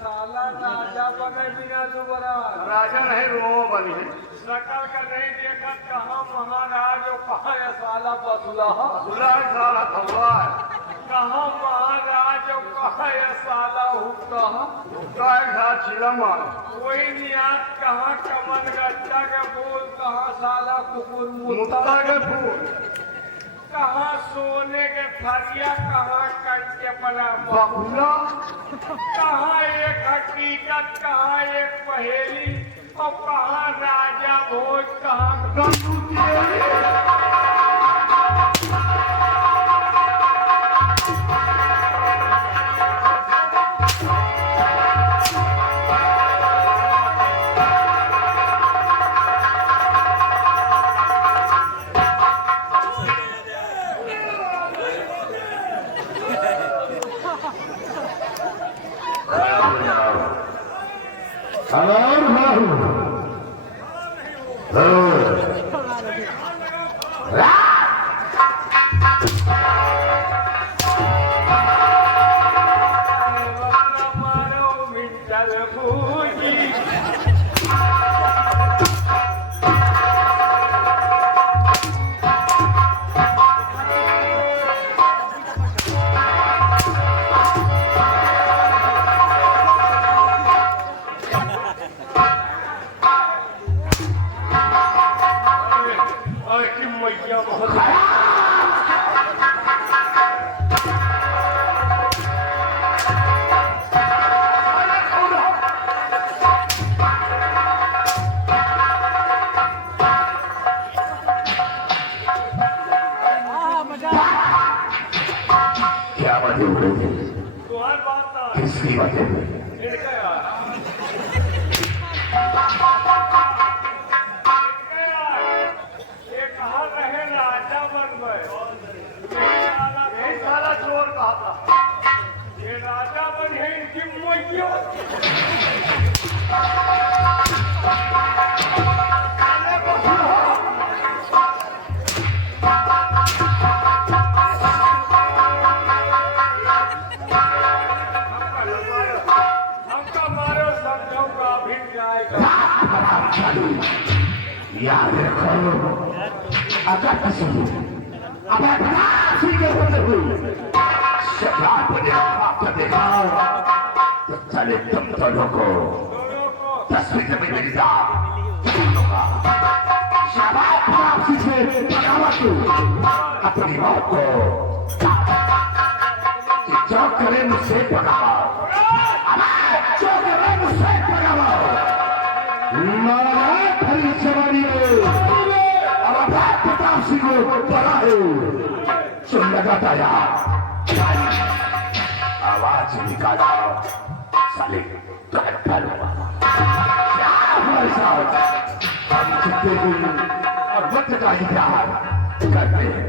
साला राजा बने बिना दुबारा राजा नहीं रो बनी है। शकल का नहीं देखा कहाँ महाराज और कहाँ ये साला बसुला बुला साला खबा कहाँ महाराज और कहाँ ये साला हुक्का उसका एक हाथ छिला मार कोई नियात कहाँ कमन गट्टा के बोल कहाँ साला कुकुर मुत्ता मुत्ता के फूल कहाँ सोने के थरिया कहाँ कंचे पला बबुला कहाँ एक हकीकत कहाँ एक पहेली और कहाँ राजा भोज कहाँ मारो मिंटल भूजी और की मैया बहुत क्या बातें हो रही थी? तुम्हारी बात ना किसकी बातें हो रही थी? इनका यार ये कहाँ रहे राजा बन गए यही साला चोर कहा था। ये राजा बन है इनकी मैया हमका मारो समझो का भी जाएगा याद रखो, अगर किसी अगर किसी के बंदे हुई शराब ने आपका देखा तो चले तुम दोनों को दोनों को तस्वीर में मिलता शराब वापसी से बगावत अपनी मौत को कि जो करे मुझसे बगाओ, जो करे मुझसे बगाओ। नारायण हरि सवारियों और अभय प्रताप सिंह को बड़ा है जो लगाता यार आवाज निकाला साले गट्ठल क्या हमारे साथ हम जीते हुए और वक्त का इंतजार करते हैं।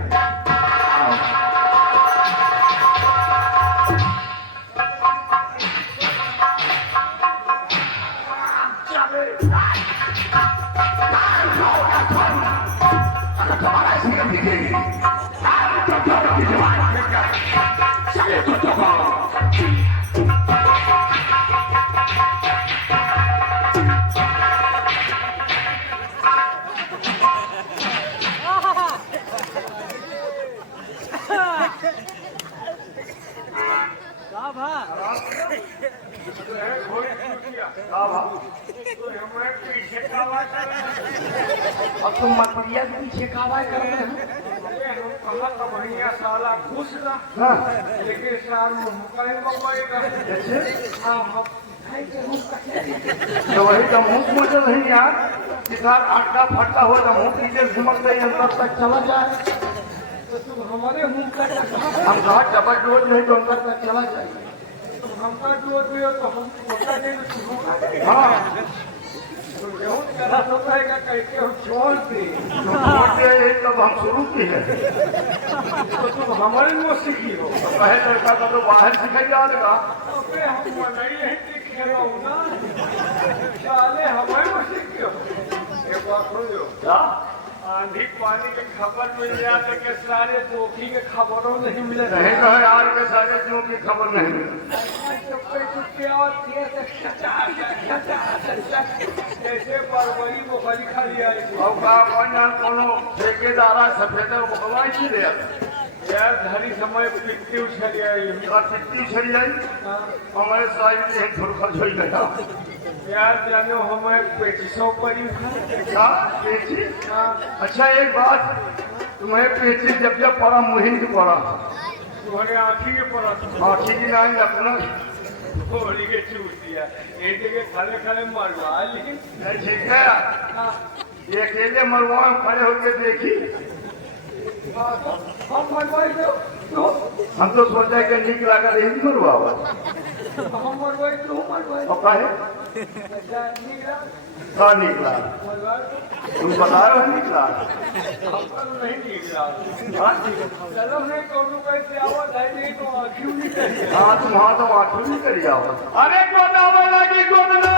अगर तुम्हारा ऐसी गलती की तो दोनों की जवान चले कुत्तों को हमें पीछे का आवाज कर रहे हैं अब तुम मटिया के पीछे का आवाज कर रहे हो। हम कहा तो भैया साला घुस ना हाँ। लेकिन साल मुंह बम्बईगा तो वही तो मुंह मुझे नहीं यार किसान आटका फटका हो तो मुंह पीछे घुमक गई अंदर तक चला जाए। तो तुम हमारे मुंह का हम घर डबल डोज नहीं तो अंदर तक चला जाए। तुम हमका डोज दियो तो हम होता नहीं तो तुम होगा नहीं। हाँ तुम बहुत गलत होता है क्या कहते हो छोड़ दे यही तब हम शुरू की है। तो तुम हमारे मुँह सीखी हो तो पहले लड़का का तो बाहर सिखाई जाएगा। अबे हम मनाई है कि खेलो ना साले हमारे मुँह सीखी हो एक बात सुनो क्या आंधी पानी के खबर मिल जाते के सारे जोखी के खबरों नहीं मिले नहीं तो यार के सारे क्यों की खबर नहीं मिली। चुप्पे चुप्पे आवत थी जैसे परवरी मुखली खाली आई थी। अब का अपन कोनो ठेकेदारा सफेदा बकवाई छी रे यार धरी समय पिट्टी उछली आई। का चिट्ठी छड़ी आई हमारे साइड से ठुरखा छोई गया यार जानो हमें पेचिसों पर ही अच्छा पेची अच्छा एक बात तुम्हें पेची जब जब पड़ा मुहिम की पड़ा तुम्हारे आँखी के पर आँखी की नहीं अपना होली के चूट दिया एक जगह खाले खाले मरवा लेकिन ठीक है ये अकेले मरवा खड़े होकर देखी हम मरवाई तो हम तो सोचा कि निक लगा रही मरवा हम मरवाई तो मरवाई और काहे अच्छा निकला का निकला तुम बता रहे हो निकला हमको नहीं निकला हाँ चलो नहीं कोनो कैसे आवाज आई नहीं तो क्यों नहीं करिए हाँ तुम हाँ तो आठवीं नहीं करी आओ अरे गोदावे लगी गोदना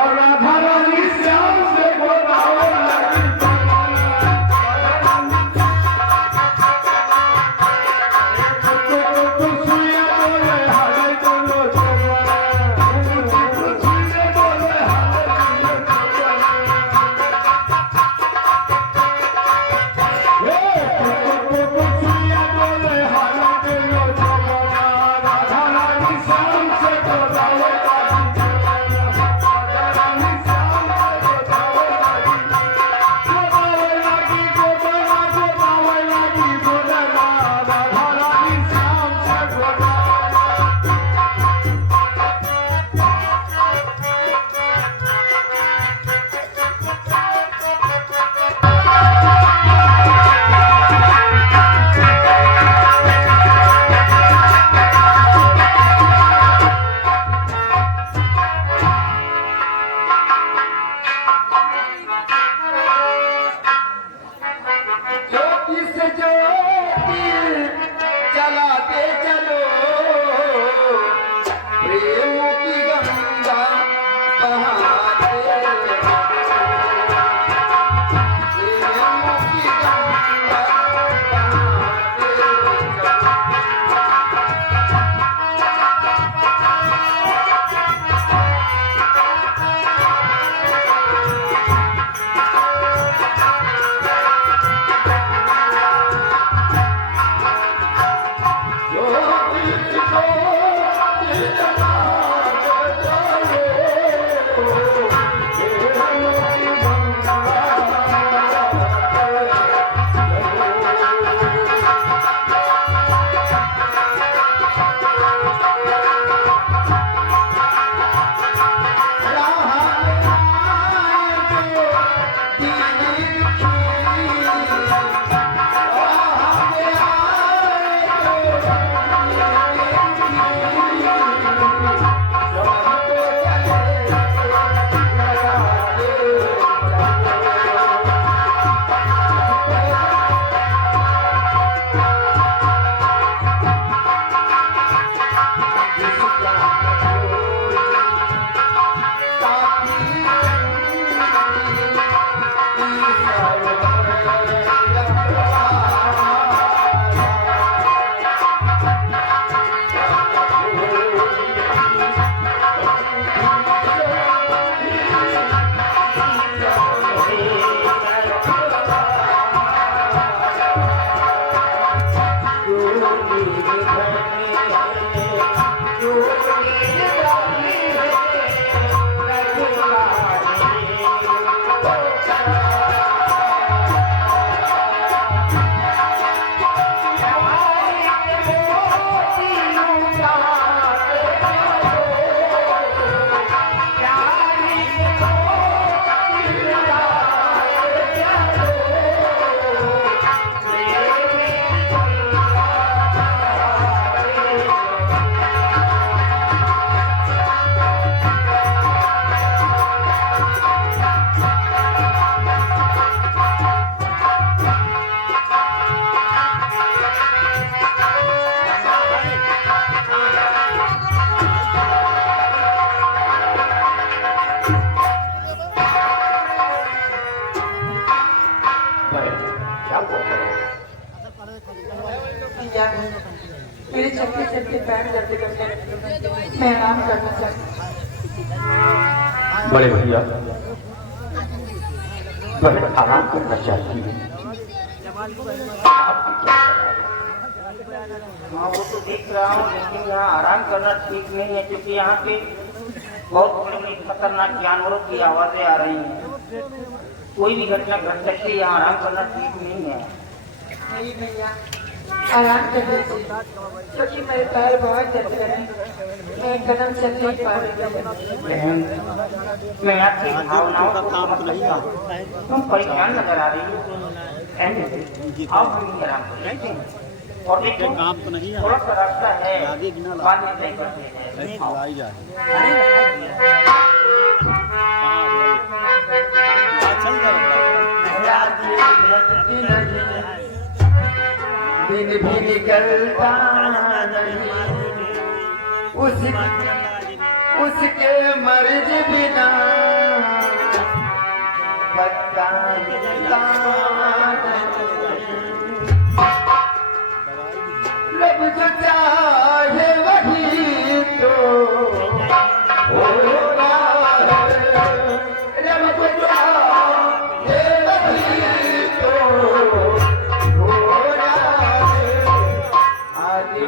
और राधा रानी श्याम से गोदावे लगी मेरे चलते चलते पैर दर्द करने लगे। मैं आराम करना चाहती हूँ। बड़े भैया बहन आराम करना चाहती है। हाँ वो तो देख रहा हूँ, लेकिन यहाँ आराम करना ठीक नहीं है, क्योंकि यहाँ पे बहुत बड़ी बड़ी खतरनाक जानवरों की आवाजें आ रही हैं। कोई भी घटना घट सकती है, यहाँ आराम करना ठीक नहीं है। नहीं भैया, आराम कर लीजिए, क्योंकि मेरे पैर बहुत दर्द कर रहे हैं। मैं कदम चल नहीं पा रही हूँ। बहन, मैं आपकी भावनाओं को समझता हूँ, तुम परेशान नजर आ रही हो। आओ हम आराम कर लेते हैं। और देखो थोड़ा सा रास्ता है, बाद में तय करते हैं। दिन भी निकलता उसके मर्ज बिना पता रब जो चाहे वही तो होगा, रब जो चाहे वही तो होगा। आदमी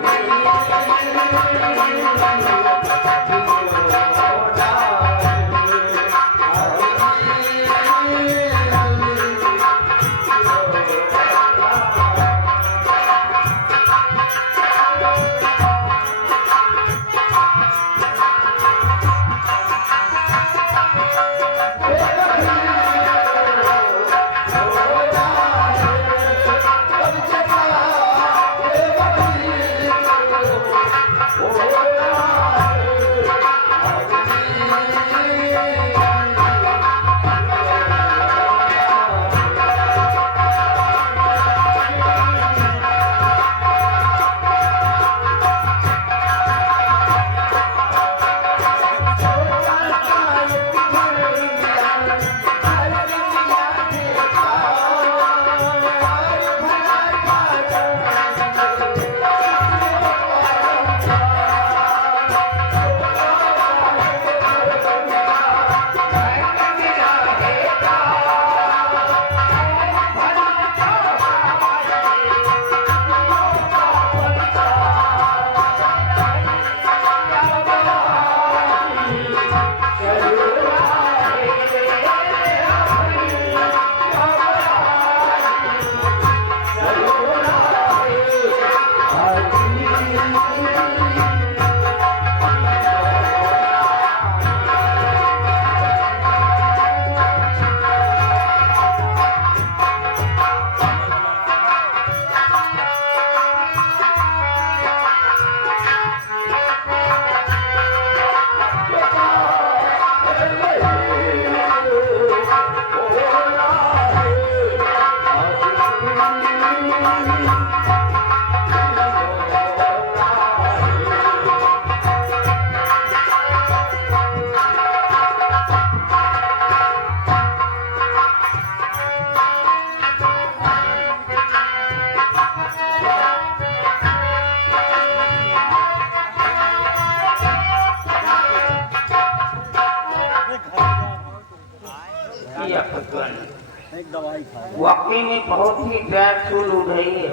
वाकई में बहुत ही प्यार फूल उड़ रही है,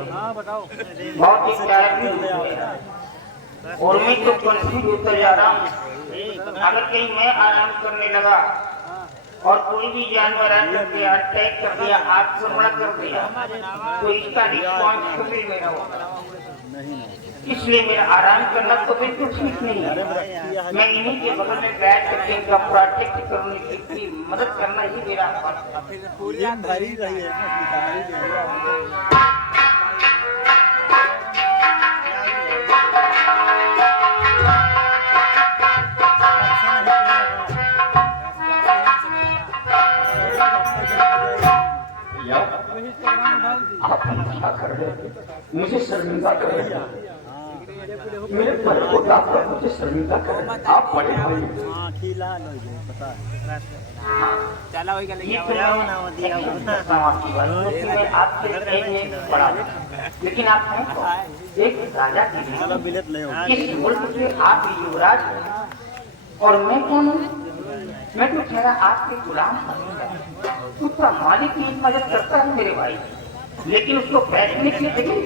बहुत ही प्यार भी उड़ रही है। और मैं तो कंफ्यूज होता जा रहा हूँ। अगर कहीं मैं आराम करने लगा और कोई भी जानवर आकर के अटैक कर दिया, आक्रमण कर दिया, तो इसका रिस्पॉन्सिबिलिटी मेरा होगा। इसलिए मेरा आराम करना तो बिल्कुल ठीक नहीं है। मैं इन्हीं के बगल में बैठ करके इनका प्रोटेक्ट करने की मदद करना ही मेरा आप क्या कर रहे हैं? मुझे शर्मिंदा कर रहे हैं। मेरे पर को डॉक्टर मुझे शर्मिंदा करें। आप बड़े भाई ये आपकी बात मैं आपसे एक बड़ा हूं। लेकिन आप हैं कौन? एक राजा की इस मुल्क के आप ही युवराज हैं। और मैं कौन हूँ? मैं तो ठहरा आपके गुलाम हूँ। उसका मालिक की मदद करता है मेरे भाई, लेकिन उसको बैठने की जगह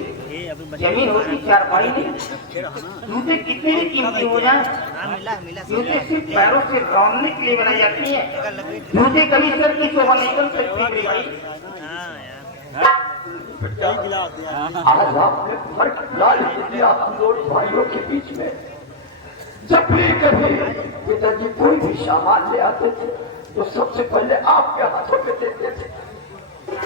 जमीन होती चारपाई नहीं। जूते कितने भी कीमती हो जाए, जूते सिर्फ पैरों से रौंदने के लिए बनाई जाती है। जूते कभी सर की शोभा नहीं कर सकती मेरे भाई। आज आपने फर्क डाल दिया हम दोनों भाइयों के बीच में। जब भी कभी पिताजी कोई भी सामान ले आते थे तो सबसे पहले आपके हाथों में देते थे,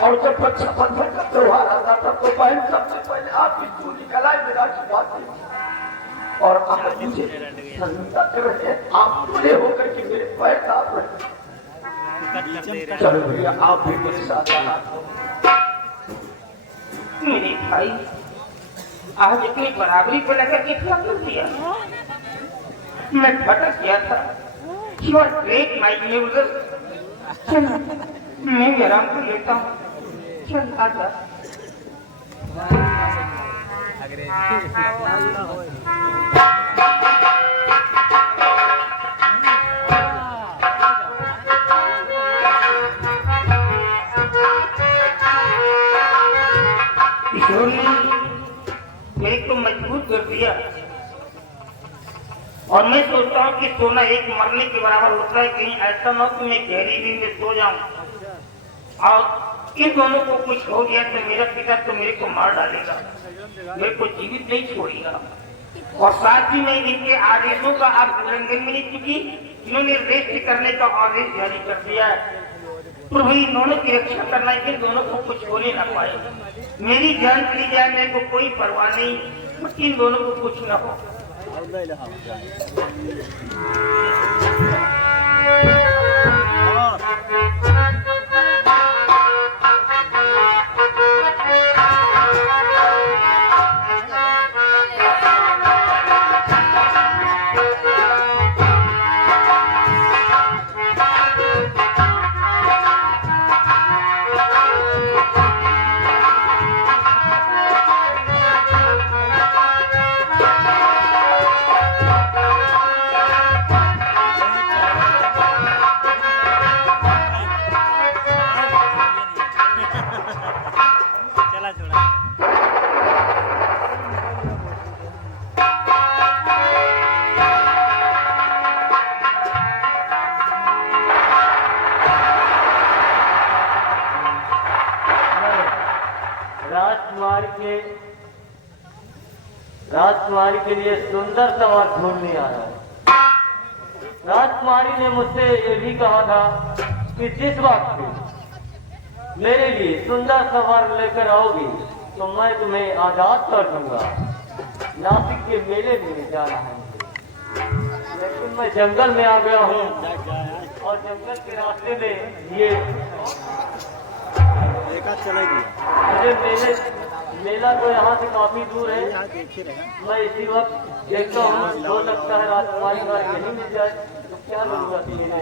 और जब रक्षाबंधन का त्योहार आता था तो बहन सबसे पहले आपकी चूड़ी कलाई में राखी बांधती थी। और आप मुझे शर्मिंदा कर रहे हैं, आप बड़े होकर के मेरे पैर दाब रहे हैं। चलो भैया आप भी मेरे साथ आना। मेरे भाई आज इतनी बराबरी को लेकर के क्या कर दिया? मैं भटक गया था। You are great, my neighbor. चल मैं भी आराम कर लेता हूँ। चल आजा। ईश्वर ने मेरे को मजबूर कर दिया, और मैं सोचता हूँ कि सोना एक मरने के बराबर होता है। कहीं ऐसा न हो कि मैं गहरी नींद में सो जाऊं और इन दोनों को कुछ हो गया तो मेरा पिता तो मेरे को मार डालेगा, मेरे को जीवित नहीं छोड़ेगा। और साथ ही मैं इनके आदेशों का आप उल्लंघन में नहीं, चुकी इन्होंने रेस्ट करने का आदेश जारी कर दिया है। प्रभु इन दोनों की रक्षा करना है, इन दोनों को कुछ होने ना पाए। मेरी जान चली जाए मेरे को कोई परवाह नहीं, इन दोनों को कुछ न हो। राजकुमारी के लिए सुंदर सा वर ढूंढने आया है। राजकुमारी ने मुझसे ये भी कहा था कि जिस वक्त मेरे लिए सुंदर सा वर लेकर आओगी तो मैं तुम्हें आजाद कर दूंगा। नासिक के मेले में जाना है, लेकिन मैं जंगल में आ गया हूँ और जंगल के रास्ते में ये मुझे मेला तो यहाँ से काफी दूर है। मैं इसी वक्त देखता हूँ, हो सकता है राजकुमारी का यही मिल जाए तो क्या जरूरत है।